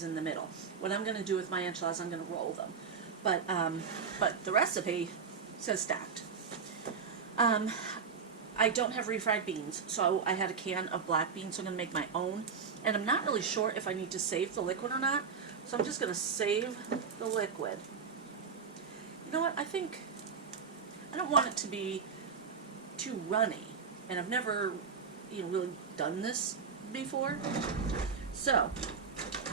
beans in the middle. What I'm going to do with my enchiladas, I'm going to roll them. But the recipe says stacked. I don't have refried beans, so I had a can of black beans, so I'm going to make my own. And I'm not really sure if I need to save the liquid or not, so I'm just going to save the liquid. You know what, I think I don't want it to be too runny, and I've never, really done this before. So,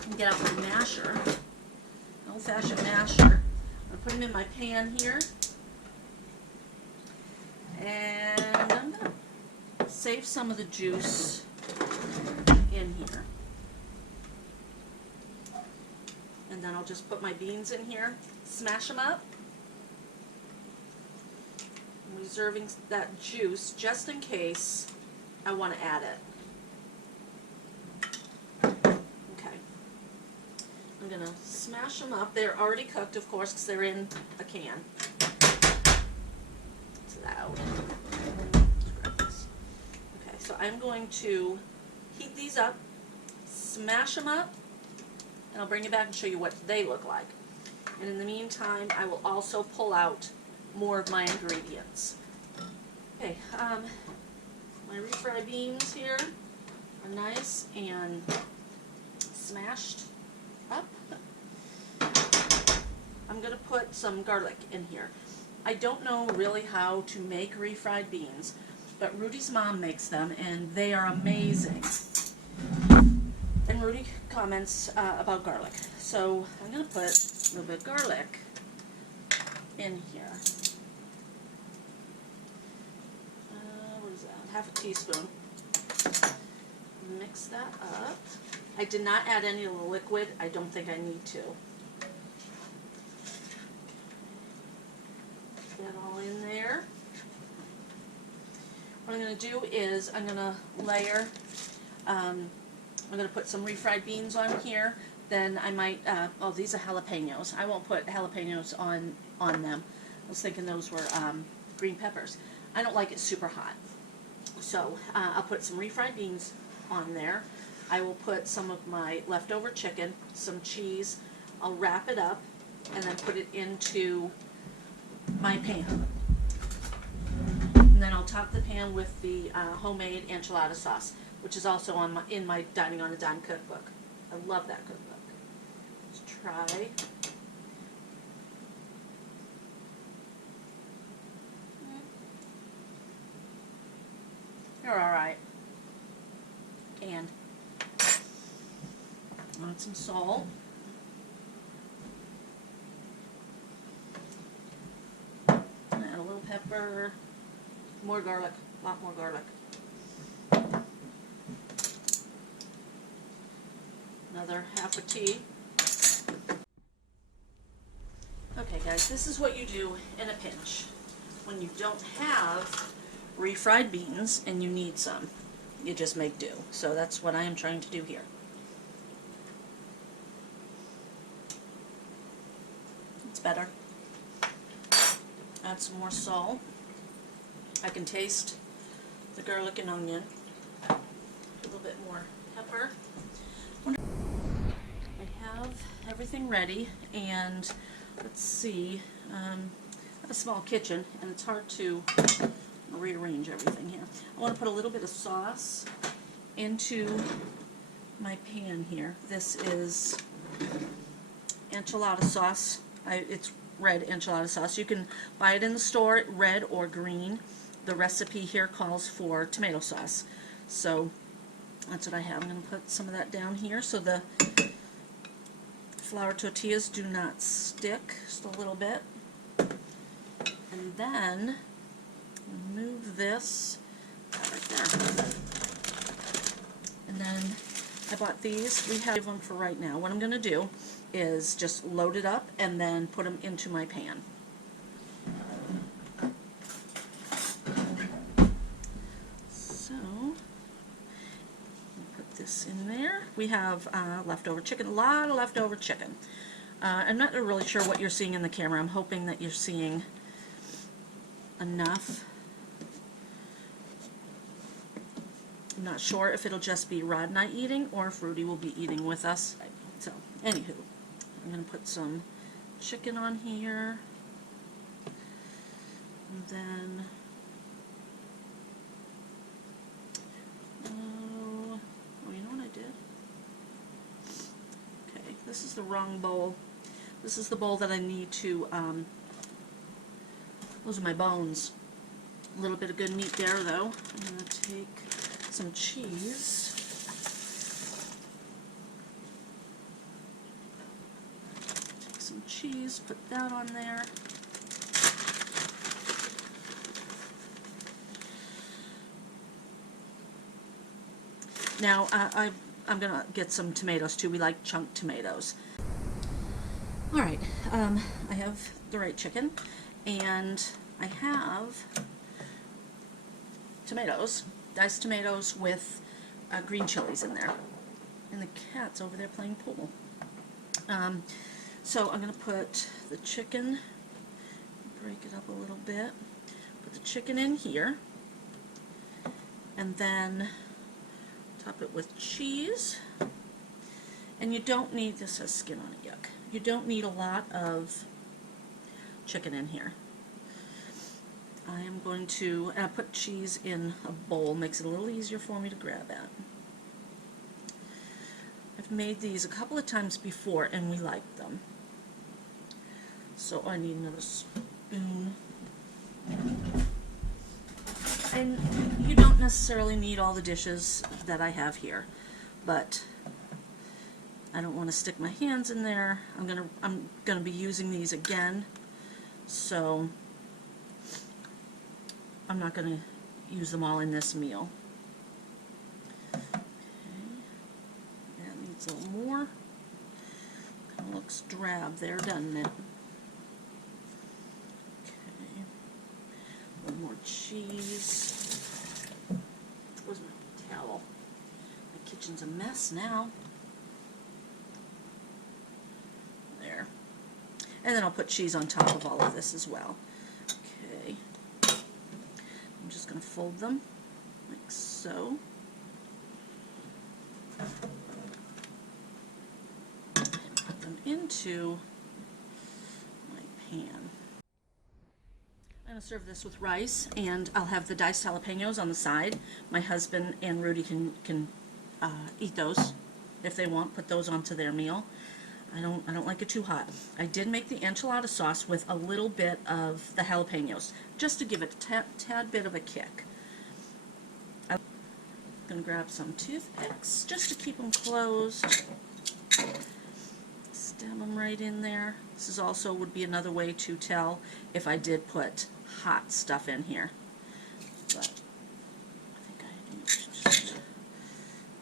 I'm going to get out my masher, an old-fashioned masher. I'm going to put them in my pan here, and I'm going to save some of the juice in here. And then I'll just put my beans in here, smash them up. I'm reserving that juice just in case I want to add it. Okay. I'm going to smash them up. They're already cooked, of course, because they're in a can. It's loud. Okay, so I'm going to heat these up, smash them up, and I'll bring it back and show you what they look like. And in the meantime, I will also pull out more of my ingredients. Okay, my refried beans here are nice and smashed up. I'm going to put some garlic in here. I don't know really how to make refried beans, but Rudy's mom makes them and they are amazing. And Rudy comments about garlic. So I'm going to put a little bit of garlic in here. What is that? Half a teaspoon. Mix that up. I did not add any of the liquid. I don't think I need to. Get that all in there. What I'm going to do is I'm going to layer, I'm going to put some refried beans on here. Then I might, oh, these are jalapenos. I won't put jalapenos on them. I was thinking those were green peppers. I don't like it super hot. So I'll put some refried beans on there. I will put some of my leftover chicken, some cheese. I'll wrap it up and then put it into my pan. And then I'll top the pan with the homemade enchilada sauce, which is also in my Dining on a Dime cookbook. I love that cookbook. Let's try. You're all right. And add some salt. Add a little pepper. More garlic. A lot more garlic. Another half a tea. Okay guys, this is what you do in a pinch when you don't have refried beans and you need some. You just make do. So that's what I am trying to do here. It's better. Add some more salt. I can taste the garlic and onion. A little bit more pepper. I have everything ready, and let's see, I have a small kitchen and it's hard to rearrange everything here. I want to put a little bit of sauce into my pan here. This is enchilada sauce. It's red enchilada sauce. You can buy it in the store, red or green. The recipe here calls for tomato sauce. So that's what I have. I'm going to put some of that down here so the flour tortillas do not stick, just a little bit. And then move this right there. And then I bought these. We have them for right now. What I'm going to do is just load it up and then put them into my pan. So put this in there. We have leftover chicken, a lot of leftover chicken. I'm not really sure what you're seeing in the camera. I'm hoping that you're seeing enough. I'm not sure if it'll just be Rod and I eating or if Rudy will be eating with us. So Anywho, I'm going to put some chicken on here, and then oh, you know what I did? Okay, this is the wrong bowl. This is the bowl that I need to, those are my bones. A little bit of good meat there, though. I'm going to take some cheese. Take some cheese, put that on there. Now, I'm going to get some tomatoes, too. We like chunk tomatoes. Alright, I have the right chicken, and I have tomatoes, diced tomatoes with green chilies in there. And the cat's over there playing pool. So I'm going to put the chicken, break it up a little bit, put the chicken in here, and then top it with cheese. And you don't need, this has skin on it, yuck. You don't need a lot of chicken in here. I am going to put cheese in a bowl, makes it a little easier for me to grab at. I've made these a couple of times before and we like them. So I need another spoon. And you don't necessarily need all the dishes that I have here, but I don't want to stick my hands in there. I'm gonna be using these again, so I'm not gonna use them all in this meal. Okay. That needs a little more. Kind of looks drab there, doesn't it? Okay. A little more cheese. Where's my towel? My kitchen's a mess now. And then I'll put cheese on top of all of this as well. Okay. I'm just going to fold them like so. And put them into my pan. I'm going to serve this with rice, and I'll have the diced jalapenos on the side. My husband and Rudy can eat those if they want, put those onto their meal. I don't like it too hot. I did make the enchilada sauce with a little bit of the jalapenos, just to give it a tad bit of a kick. I'm going to grab some toothpicks just to keep them closed. Stab them right in there. This is also would be another way to tell if I did put hot stuff in here. But I think I need to just...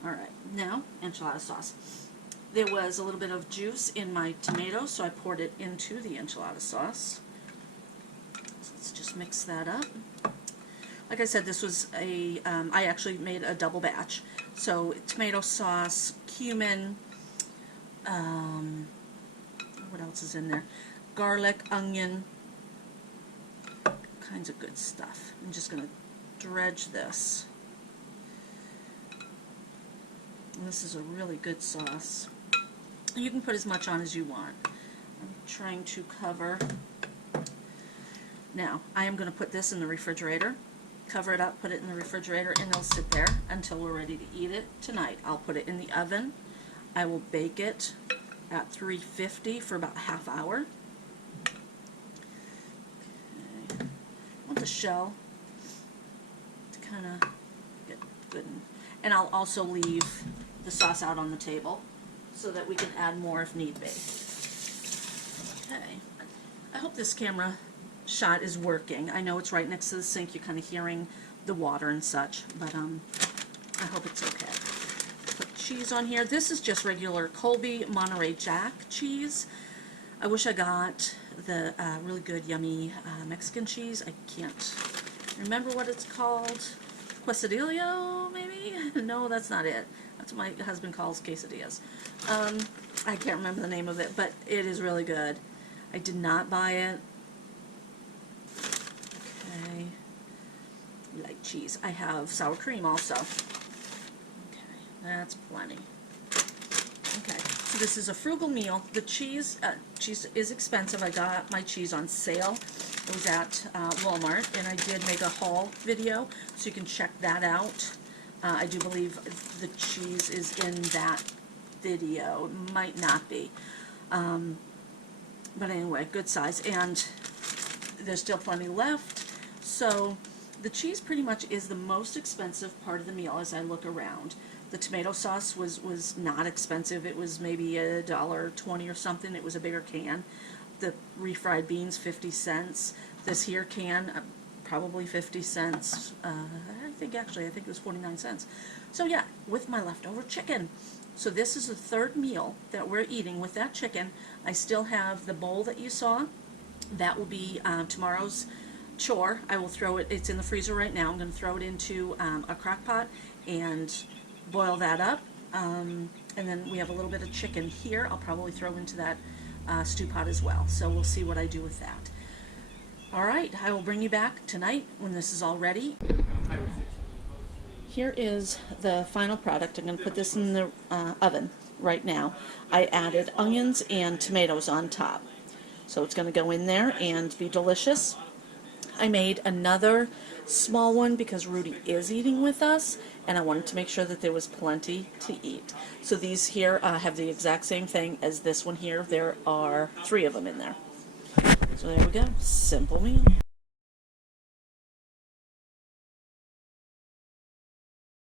Alright, now enchilada sauce. There was a little bit of juice in my tomato, so I poured it into the enchilada sauce. So let's just mix that up. Like I said, this was a, I actually made a double batch. So tomato sauce, cumin, what else is in there? Garlic, onion, kinds of good stuff. I'm just going to dredge this. And this is a really good sauce. You can put as much on as you want. I'm trying to cover. Now, I am going to put this in the refrigerator. Cover it up, put it in the refrigerator, and it'll sit there until we're ready to eat it tonight. I'll put it in the oven. I will bake it at 350 for about a half hour. Okay. I want the shell to kind of get good. And I'll also leave the sauce out on the table so that we can add more if need be. Okay. I hope this camera shot is working. I know it's right next to the sink. You're kind of hearing the water and such, but I hope it's okay. Put cheese on here. This is just regular Colby Monterey Jack cheese. I wish I got the really good, yummy Mexican cheese. I can't remember what it's called. Quesadillo, maybe? No, that's not it. That's what my husband calls quesadillas. I can't remember the name of it, but it is really good. I did not buy it. Okay. You like cheese. I have sour cream also. Okay, that's plenty. Okay, so this is a frugal meal. The cheese is expensive. I got my cheese on sale. It was at Walmart, and I did make a haul video, so you can check that out. I do believe the cheese is in that video. It might not be. But anyway, good size, and there's still plenty left. So the cheese pretty much is the most expensive part of the meal as I look around. The tomato sauce was not expensive. It was maybe $1.20 or something. It was a bigger can. The refried beans, 50 cents. This here can, probably 50 cents. I think it was 49 cents. So yeah, with my leftover chicken. So this is the third meal that we're eating with that chicken. I still have the bowl that you saw. That will be tomorrow's chore. I will throw it, it's in the freezer right now. I'm going to throw it into a crock pot and boil that up. And then we have a little bit of chicken here. I'll probably throw into that stew pot as well. So we'll see what I do with that. All right, I will bring you back tonight when this is all ready. Here is the final product. I'm going to put this in the oven right now. I added onions and tomatoes on top. So it's going to go in there and be delicious. I made another small one because Rudy is eating with us, and I wanted to make sure that there was plenty to eat. So these here have the exact same thing as this one here. There are 3 of them in there. So there we go. Simple meal.